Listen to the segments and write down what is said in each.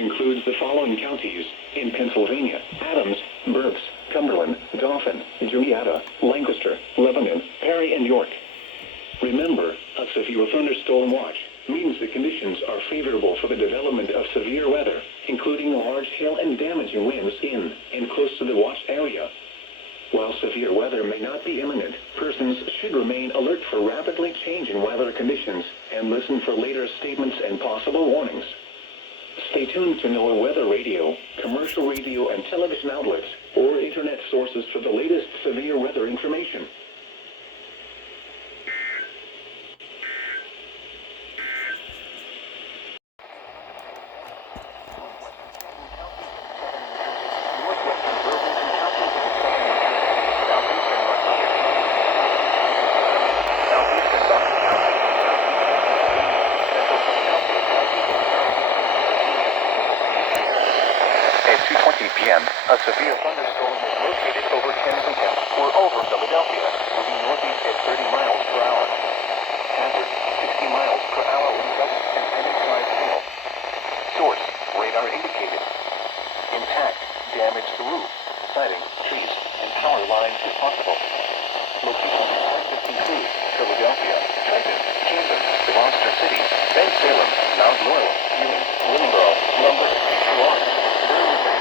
includes the following counties in Pennsylvania: Adams, Berks, Cumberland, Dauphin, Juniata, Lancaster, Lebanon, Perry, and York. Remember, a severe thunderstorm watch means the conditions are favorable for the development of severe weather, including large hail and damaging winds in and close to the watch area. While severe weather may not be imminent, persons should remain alert for rapidly changing weather conditions and listen for later statements and possible warnings. Stay tuned to NOAA weather radio, commercial radio and television outlets, or internet sources for the latest severe weather information. p.m., a severe thunderstorm was located over Kensington or over Philadelphia, moving northeast at 30 miles per hour. Hazard, 60 miles per hour wind gusts and penny-sized hail. Source, radar indicated. Impact, damage to roof, siding, trees, and power lines if possible. Locations affected include Philadelphia, Trenton, Camden, Gloucester City, Bensalem, Mount Laurel, Ewing, Willingboro, Lumberton, Florence, Burlington,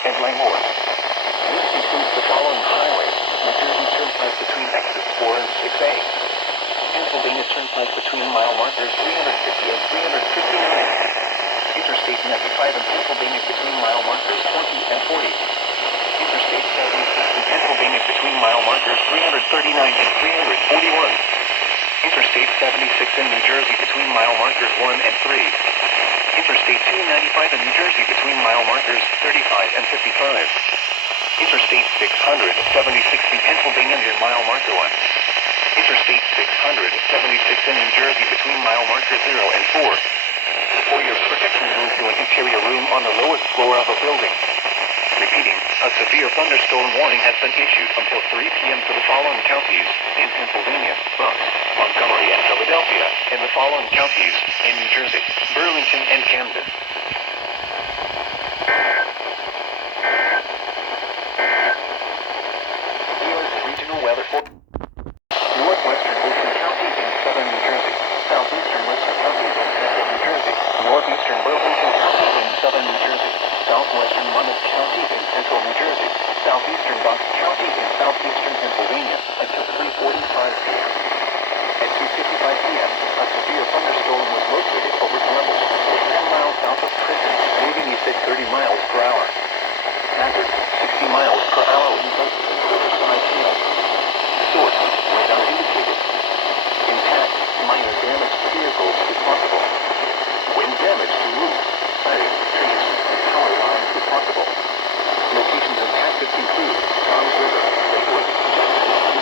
and Langmore. This includes the following highways: New Jersey Turnpike between exits 4 and 6A. Pennsylvania Turnpike between mile markers 350 and 359. Interstate 95 in Pennsylvania between mile markers 20 and 40. Interstate 76 in Pennsylvania between mile markers 339 and 341. Interstate 76 in New Jersey between mile markers 1 and 3. Interstate 295 in New Jersey between mile markers 35 and 55. Interstate 676 in Pennsylvania near mile marker 1. Interstate 676 in New Jersey between mile markers 0 and 4. For your protection, move to an interior room on the lowest floor of a building. Repeating, a severe thunderstorm warning has been issued until 3 p.m. for the following counties in Pennsylvania: Bucks, Montgomery, and Philadelphia, and the following counties in New Jersey: Burlington and Camden. Here is the regional weather for northwestern Ocean County in southern New Jersey, southeastern Western County in central New Jersey, northeastern Burlington County in southern New Jersey, southwestern Monmouth County in central New Jersey, southeastern Bucks County in southeastern Pennsylvania until 3:45 p.m. At 2:55 p.m., a severe thunderstorm was located over Columbus, 10 miles south of Trenton, moving east at 30 miles per hour. Hazard, 60 miles per hour wind gusts and oversized hail. Source, radar indicated. Impact, minor damage to vehicles if possible. Wind damage to roof, siding, trees, and power lines if possible. Locations impacted include Tom's River, Lakewood,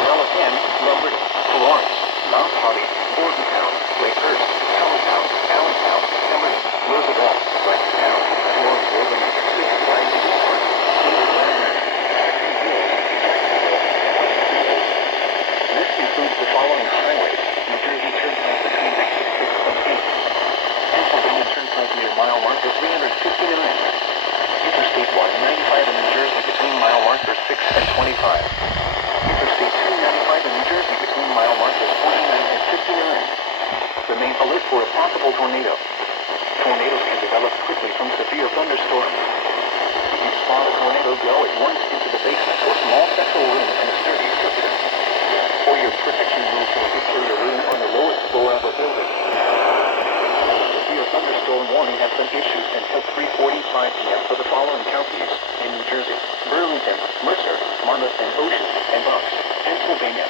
Jackson, Lumberton, Florence, Mount Holly, Bordentown, Lakehurst, Thomastown, Allentown, Pemberton, Roosevelt, Blackstown, Florence, Logan, Six Flags, Park, Jackson Hills, Jacksonville, and Westfield. This includes the following highways: New Jersey Turnpike between exits 6 and 8. Pennsylvania Turnpike near mile marker 359. Interstate 195 in New Jersey between mile markers 6 and 25. Interstate 295 in New Jersey between mile markers 49 and 59. Remain alert for a possible tornado. Tornadoes can develop quickly from severe thunderstorms. If you spot a tornado, go at once into the basement or small central room in a sturdy structure. For your protection, move to an interior room on the lowest floor of a building. A thunderstorm warning has been issued until 3:45 p.m. for the following counties in New Jersey: Burlington, Mercer, Monmouth and Ocean, and Bucks, Pennsylvania.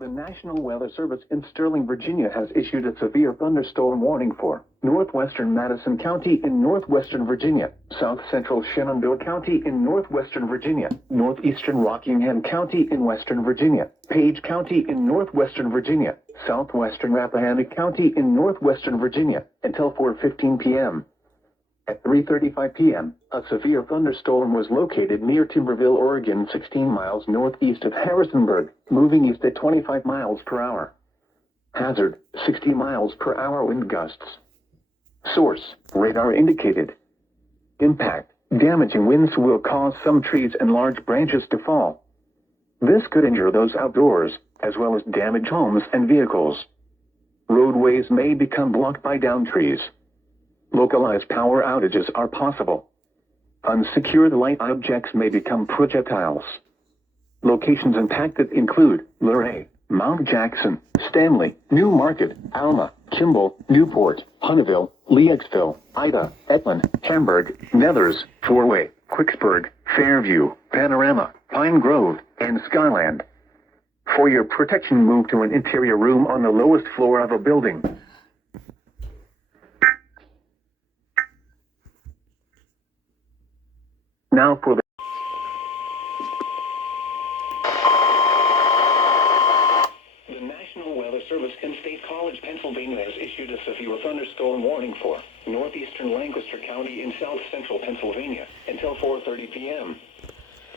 The National Weather Service in Sterling, Virginia has issued a severe thunderstorm warning for northwestern Madison County in northwestern Virginia, south central Shenandoah County in northwestern Virginia, northeastern Rockingham County in western Virginia, Page County in northwestern Virginia, southwestern Rappahannock County in northwestern Virginia until 4:15 p.m. At 3:35 p.m., A severe thunderstorm was located near Timberville, Oregon, 16 miles northeast of Harrisonburg, moving east at 25 miles per hour. Hazard, 60 miles per hour wind gusts. Source, radar indicated. Impact, damaging winds will cause some trees and large branches to fall. This could injure those outdoors, as well as damage homes and vehicles. Roadways may become blocked by downed trees. Localized power outages are possible. Unsecured light objects may become projectiles. Locations impacted include Luray, Mount Jackson, Stanley, New Market, Alma, Kimball, Newport, Hunneville, Leexville, Ida, Etland, Hamburg, Nethers, Fourway, Quicksburg, Fairview, Panorama, Pine Grove, and Skyland. For your protection, move to an interior room on the lowest floor of a building. Now for the National Weather Service in State College, Pennsylvania has issued a severe thunderstorm warning for northeastern Lancaster County in south central Pennsylvania until 4:30 p.m.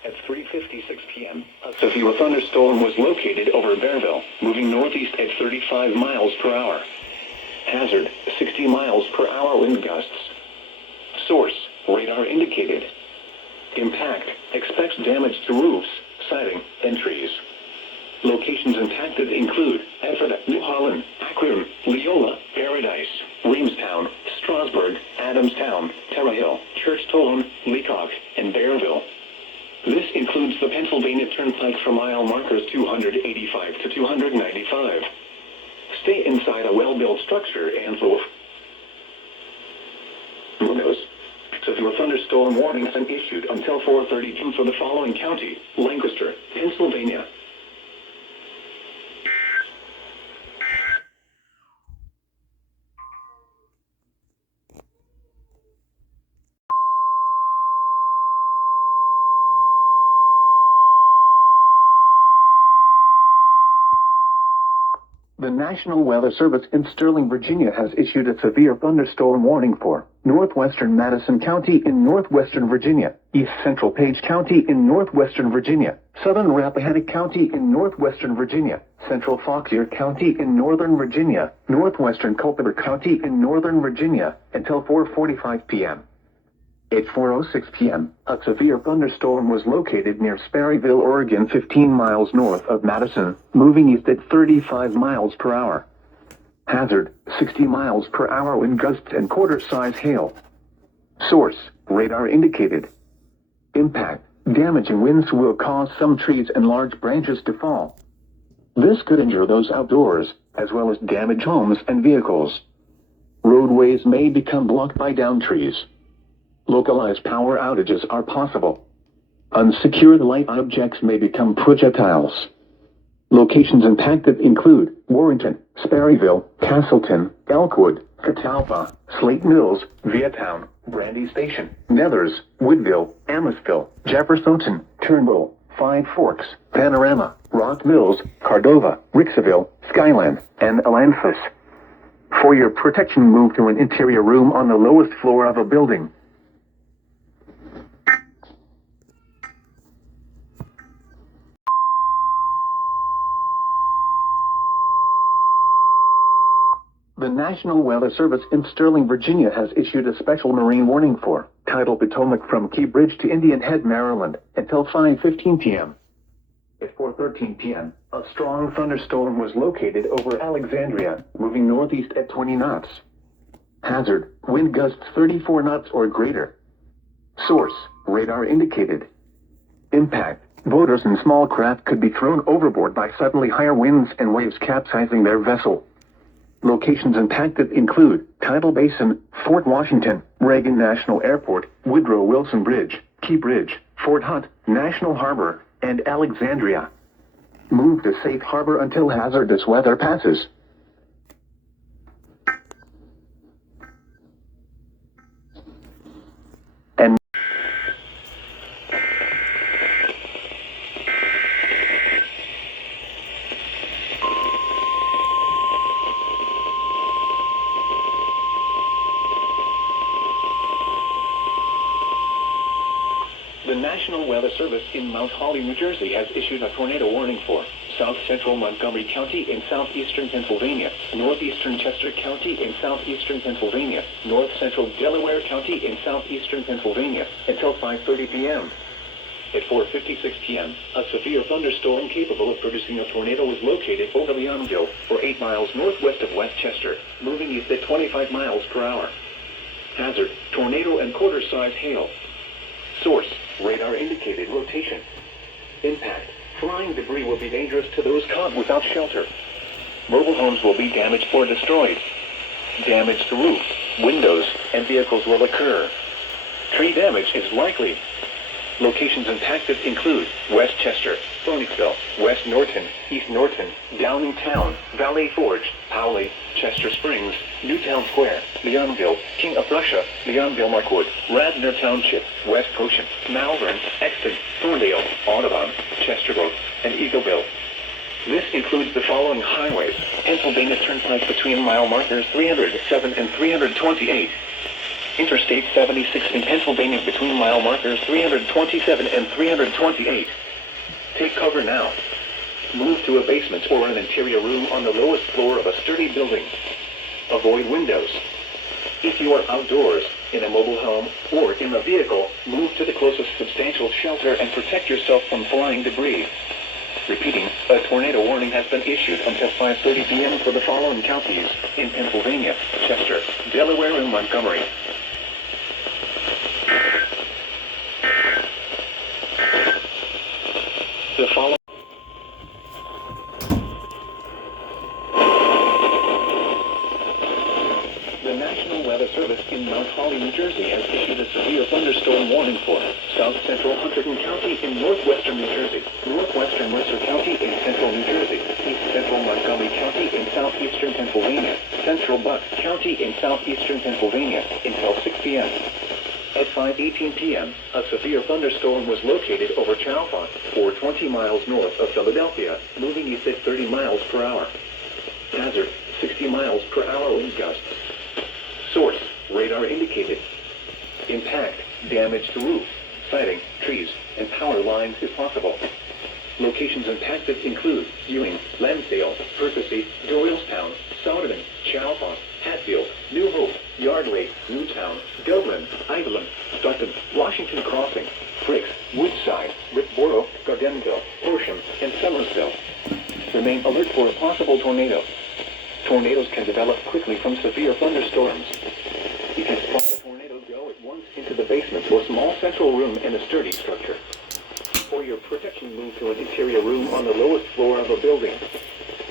At 3:56 p.m., a severe thunderstorm was located over Bearville, moving northeast at 35 miles per hour. Hazard, 60 miles per hour wind gusts. Source, radar indicated. Impact, expects damage to roofs, siding, and trees. Locations impacted include Ephrata, New Holland, Akron, Leola, Paradise, Reamstown, Strasburg, Adamstown, Terre Hill, Churchtown, Leacock, and Bearville. This includes the Pennsylvania Turnpike for mile markers 285 to 295. Stay inside a well-built structure and for windows. Severe thunderstorm warnings are issued until 4:30 p.m. for the following county: Lancaster, Pennsylvania. The National Weather Service in Sterling, Virginia has issued a severe thunderstorm warning for northwestern Madison County in northwestern Virginia, east central Page County in northwestern Virginia, southern Rappahannock County in northwestern Virginia, central Fauquier County in northern Virginia, northwestern Culpeper County in northern Virginia, until 4:45 p.m. At 4:06 p.m., a severe thunderstorm was located near Sperryville, Oregon, 15 miles north of Madison, moving east at 35 miles per hour. Hazard, 60 miles per hour wind gusts and quarter-size hail. Source, radar indicated. Impact, damaging winds will cause some trees and large branches to fall. This could injure those outdoors, as well as damage homes and vehicles. Roadways may become blocked by downed trees. Localized power outages are possible. Unsecured light objects may become projectiles. Locations impacted include Warrington, Sperryville, Castleton, Elkwood, Catawba, Slate Mills, Vietown, Brandy Station, Nethers, Woodville, Amosville, Jeffersonton, Turnbull, Five Forks, Panorama, Rock Mills, Cordova, Ricksville, Skyland, and Alanthus. For your protection, move to an interior room on the lowest floor of a building. The National Weather Service in Sterling, Virginia has issued a special marine warning for tidal Potomac from Key Bridge to Indian Head, Maryland, until 5:15 p.m. At 4:13 p.m., a strong thunderstorm was located over Alexandria, moving northeast at 20 knots. Hazard, wind gusts 34 knots or greater. Source, radar indicated. Impact, boaters and small craft could be thrown overboard by suddenly higher winds and waves capsizing their vessel. Locations impacted include Tidal Basin, Fort Washington, Reagan National Airport, Woodrow Wilson Bridge, Key Bridge, Fort Hunt, National Harbor, and Alexandria. Move to safe harbor until hazardous weather passes. And National Weather Service in Mount Holly, New Jersey has issued a tornado warning for south central Montgomery County in southeastern Pennsylvania, northeastern Chester County in southeastern Pennsylvania, north central Delaware County in southeastern Pennsylvania until 5:30 p.m. At 4:56 p.m., a severe thunderstorm capable of producing a tornado was located over Leonville, or 8 miles northwest of West Chester, moving east at 25 miles per hour. Hazard, tornado and quarter-size hail. Source, radar indicated rotation. Impact, flying debris will be dangerous to those caught without shelter. Mobile homes will be damaged or destroyed. Damage to roof, windows, and vehicles will occur. Tree damage is likely. Locations impacted include West Chester, Phoenixville, West Norton, East Norton, Downingtown, Valley Forge, Powley, Chester Springs, Newtown Square, Leonville, King of Prussia, Leonville Markwood, Radnor Township, West Goshen, Malvern, Exton, Thorndale, Audubon, Chesterville, and Eagleville. This includes the following highways: Pennsylvania Turnpike between mile markers 307 and 328. Interstate 76 in Pennsylvania between mile markers 327 and 328. Take cover now. Move to a basement or an interior room on the lowest floor of a sturdy building. Avoid windows. If you are outdoors, in a mobile home, or in a vehicle, move to the closest substantial shelter and protect yourself from flying debris. Repeating, a tornado warning has been issued until 5:30 p.m. for the following counties in Pennsylvania: Chester, Delaware, and Montgomery. The following The National Weather Service in Mount Holly, New Jersey has issued a severe thunderstorm warning for south central Hunterdon County in northwestern New Jersey, northwestern Mercer County in central New Jersey, east central Montgomery County in southeastern Pennsylvania, central Bucks County in southeastern Pennsylvania until 6 p.m. At 5:18 p.m., a severe thunderstorm was located over Chalfont, or 20 miles north of Philadelphia, moving east at 30 miles per hour. Hazard, 60 miles per hour wind gusts. Source, radar indicated. Impact, damage to roof, siding, trees, and power lines is possible. Locations impacted include Ewing, Lansdale, Percy, Doylestown, Souderton, Chalfont, Hatfield, New Hope, Yardley, Newtown, Dublin, Ireland, Dutton, Washington Crossing, Fricks, Woodside, Rickboro, Gardenville, Horsham, and Somersville. Remain alert for a possible tornado. Tornadoes can develop quickly from severe thunderstorms. You can spot a tornado go at once into the basement or small central room in a sturdy structure. For your protection, move to an interior room on the lowest floor of a building.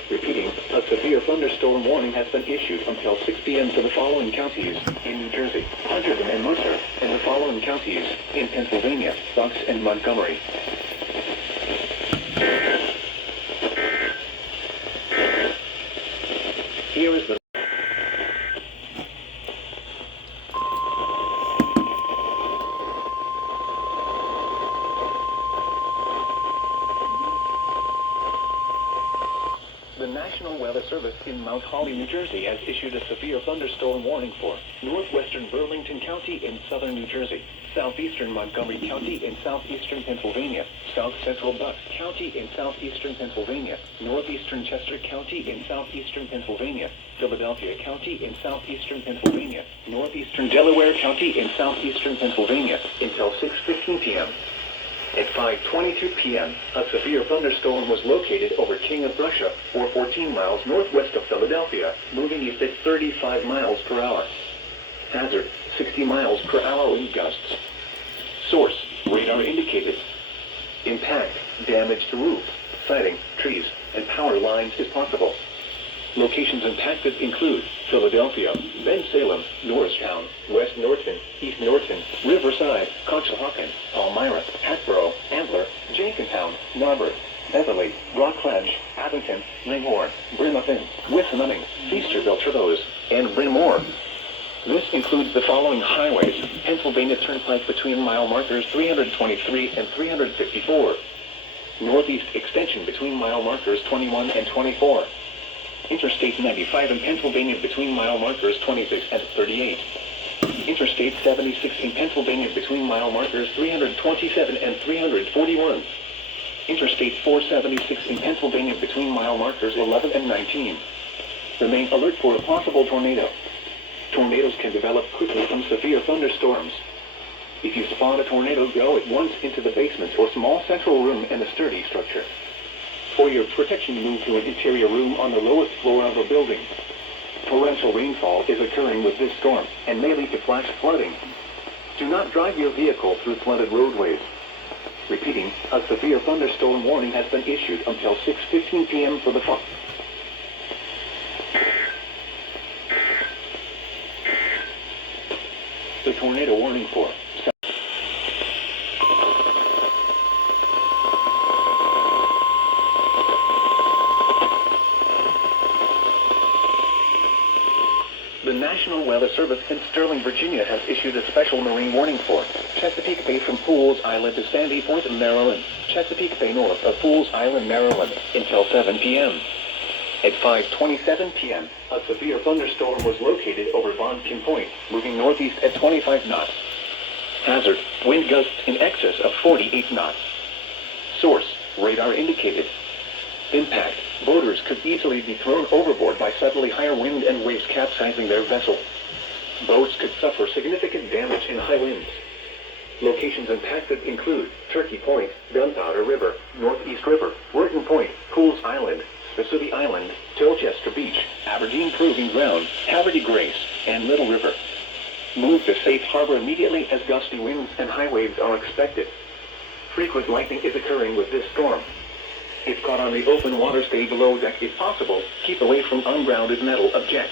Repeating, a severe thunderstorm warning has been issued until 6 p.m. for the following counties in New Jersey: Hunterdon and Mercer, and the following counties in Pennsylvania: Bucks and Montgomery. Here is the National Weather Service in Mount Holly, New Jersey has issued a severe thunderstorm warning for northwestern Burlington County in southern New Jersey, southeastern Montgomery County in southeastern Pennsylvania, south central Bucks County in southeastern Pennsylvania, northeastern Chester County in southeastern Pennsylvania, Philadelphia County in southeastern Pennsylvania, northeastern Delaware County in southeastern Pennsylvania until 6:15 p.m. At 5:22 p.m., a severe thunderstorm was located over King of Prussia, or 14 miles northwest of Philadelphia, moving east at 35 miles per hour. Hazard, 60 miles per hour wind gusts. Source, radar indicated. Impact, damage to roof, siding, trees, and power lines is possible. Locations impacted include Philadelphia, Bensalem, Norristown, West Norton, East Norton, Riverside, Conshohocken, Palmyra, Hatboro, Antler, Jenkintown, Narberth, Beverly, Rockledge, Abington, Ringhorn, Bremerton, Wissanumming, Feasterville, Trevose, and Bryn Mawr. This includes the following highways: Pennsylvania Turnpike between mile markers 323 and 354. Northeast Extension between mile markers 21 and 24. Interstate 95 in Pennsylvania between mile markers 26 and 38. Interstate 76 in Pennsylvania between mile markers 327 and 341. Interstate 476 in Pennsylvania between mile markers 11 and 19. Remain alert for a possible tornado. Tornadoes can develop quickly from severe thunderstorms. If you spot a tornado, go at once into the basement or small central room in a sturdy structure. For your protection, move to an interior room on the lowest floor of a building. Torrential rainfall is occurring with this storm and may lead to flash flooding. Do not drive your vehicle through flooded roadways. Repeating, a severe thunderstorm warning has been issued until 6:15 p.m. for the fall. The tornado warning for The National Weather Service in Sterling, Virginia has issued a special marine warning for Chesapeake Bay from Pools Island to Sandy Point, Maryland. Chesapeake Bay north of Pools Island, Maryland, until 7 p.m. At 5:27 p.m., a severe thunderstorm was located over Von Kim Point, moving northeast at 25 knots. Hazard, wind gusts in excess of 48 knots. Source, radar indicated. Impact, boaters could easily be thrown overboard by suddenly higher wind and waves capsizing their vessel. Boats could suffer significant damage in high winds. Locations impacted include Turkey Point, Gunpowder River, Northeast River, Wharton Point, Pools Island, Mississippi Island, Tilchester Beach, Aberdeen Proving Ground, Havre de Grace, and Little River. Move to safe harbor immediately as gusty winds and high waves are expected. Frequent lightning is occurring with this storm. If caught on the open water, stay below deck if possible. Keep away from ungrounded metal objects.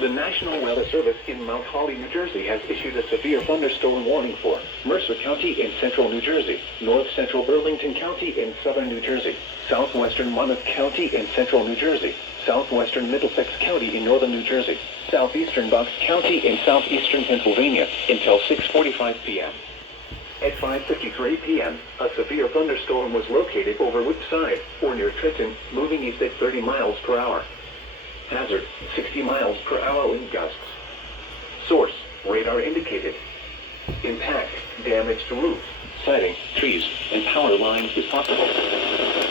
The National Weather Service in Mount Holly, New Jersey has issued a severe thunderstorm warning for Mercer County in central New Jersey, north central Burlington County in southern New Jersey, southwestern Monmouth County in central New Jersey, southwestern Middlesex County in northern New Jersey, southeastern Bucks County in southeastern Pennsylvania until 6:45 p.m. At 5:53 p.m., a severe thunderstorm was located over Woodside or near Trenton, moving east at 30 miles per hour. Hazard, 60 miles per hour wind gusts. Source, radar indicated. Impact, damage to roof, siding, trees, and power lines is possible.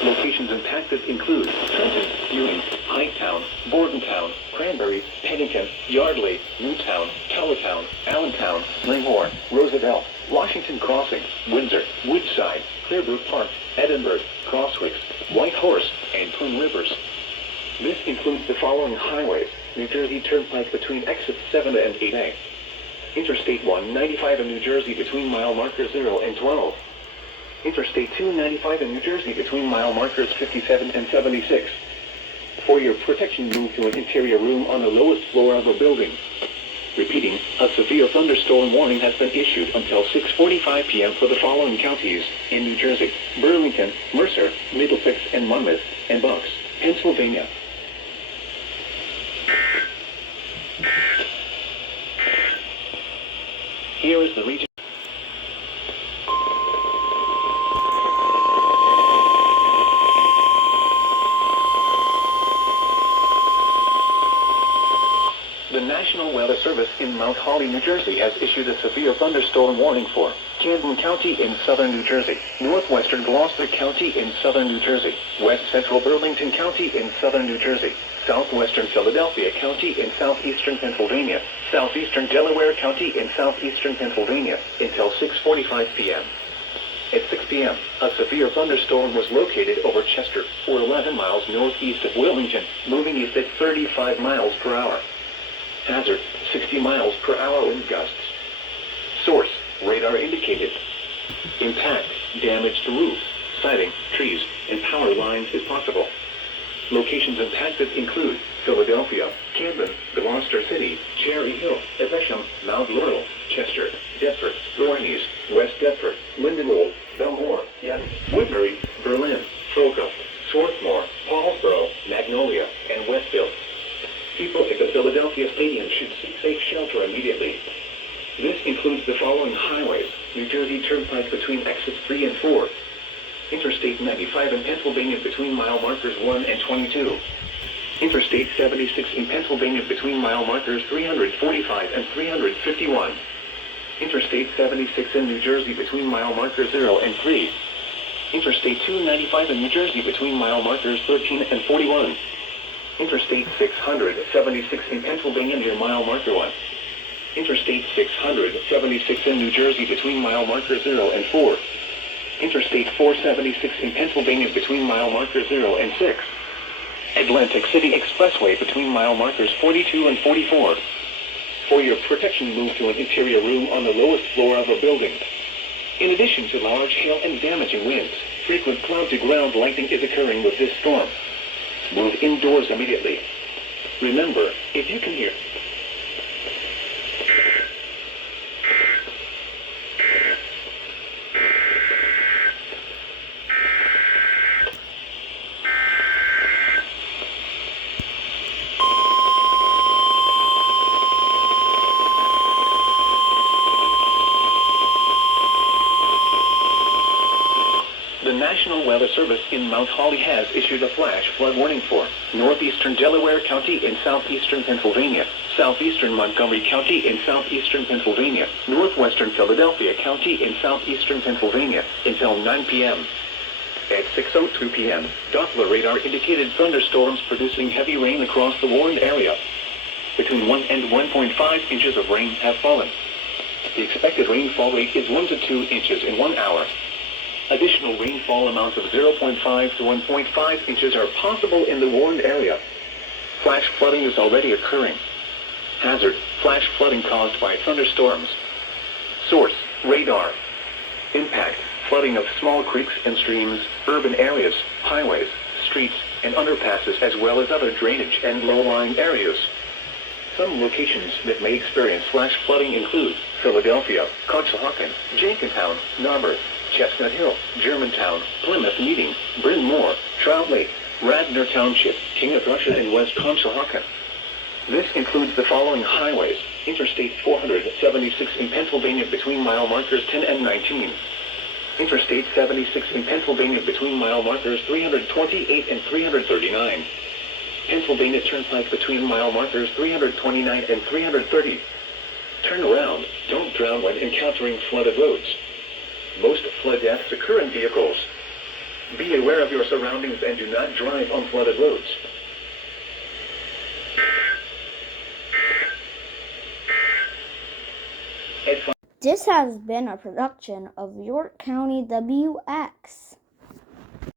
Locations impacted include Trenton, Ewing, Highttown, Bordentown, Cranberry, Pennington, Yardley, Newtown, Towertown, Allentown, Ringmore, Roosevelt, Washington Crossing, Windsor, Woodside, Clearbrook Park, Edinburgh, Crosswicks, White Horse, and Twin Rivers. This includes the following highways: New Jersey Turnpike between exits 7 and 8A. Interstate 195 in New Jersey between mile markers 0 and 12. Interstate 295 in New Jersey between mile markers 57 and 76. For your protection, move to an interior room on the lowest floor of a building. Repeating, a severe thunderstorm warning has been issued until 6:45 p.m. for the following counties in New Jersey: Burlington, Mercer, Middlesex, and Monmouth, and Bucks, Pennsylvania. Here is the region. The National Weather Service in Mount Holly, New Jersey has issued a severe thunderstorm warning for Camden County in southern New Jersey, northwestern Gloucester County in southern New Jersey, west central Burlington County in southern New Jersey, southwestern Philadelphia County in southeastern Pennsylvania, southeastern Delaware County in southeastern Pennsylvania until 6:45 p.m. At 6 p.m., a severe thunderstorm was located over Chester, or 11 miles northeast of Wilmington, moving east at 35 miles per hour. Hazard, 60 miles per hour wind gusts. Source, radar indicated. Impact, damage to roof, siding, trees, and power lines is possible. Locations impacted include Philadelphia, Camden, Gloucester City, Cherry Hill, Evesham, Mount Laurel, Chester, Deptford, Dorneys, West Deptford, Lindenwold, Belmore, Yonge, Woodbury, Berlin, Fulham, Swarthmore, Paulsboro, Magnolia, and Westville. People at the Philadelphia Stadium should seek safe shelter immediately. This includes the following highways: New Jersey Turnpike between exits 3 and 4. Interstate 95 in Pennsylvania between mile markers 1 and 22. Interstate 76 in Pennsylvania between mile markers 345 and 351. Interstate 76 in New Jersey between mile markers 0 and 3. Interstate 295 in New Jersey between mile markers 13 and 41. Interstate 676 in Pennsylvania near mile marker 1. Interstate 676 in New Jersey between mile markers 0 and 4. Interstate 476 in Pennsylvania between mile markers 0 and 6. Atlantic City Expressway between mile markers 42 and 44. For your protection, move to an interior room on the lowest floor of a building. In addition to large hail and damaging winds, frequent cloud-to-ground lightning is occurring with this storm. Move indoors immediately. Remember, if you can hear The National Weather Service in Mount Holly has issued a flash flood warning for northeastern Delaware County in southeastern Pennsylvania, southeastern Montgomery County in southeastern Pennsylvania, northwestern Philadelphia County in southeastern Pennsylvania until 9 p.m. At 6:02 p.m., Doppler radar indicated thunderstorms producing heavy rain across the warned area. Between 1 and 1.5 inches of rain have fallen. The expected rainfall rate is 1 to 2 inches in 1 hour. Additional rainfall amounts of 0.5 to 1.5 inches are possible in the warned area. Flash flooding is already occurring. Hazard: flash flooding caused by thunderstorms. Source: radar. Impact: flooding of small creeks and streams, urban areas, highways, streets, and underpasses, as well as other drainage and low-lying areas. Some locations that may experience flash flooding include Philadelphia, Conshohocken, Jenkintown, Narberth, Chestnut Hill, Germantown, Plymouth Meeting, Bryn Mawr, Trout Lake, Radnor Township, King of Prussia, and West Conshohocken. This includes the following highways: Interstate 476 in Pennsylvania between mile markers 10 and 19. Interstate 76 in Pennsylvania between mile markers 328 and 339. Pennsylvania Turnpike between mile markers 329 and 330. Turn around. Don't drown when encountering flooded roads. Most flood deaths occur in vehicles. Be aware of your surroundings and do not drive on flooded roads. This has been a production of York County WX.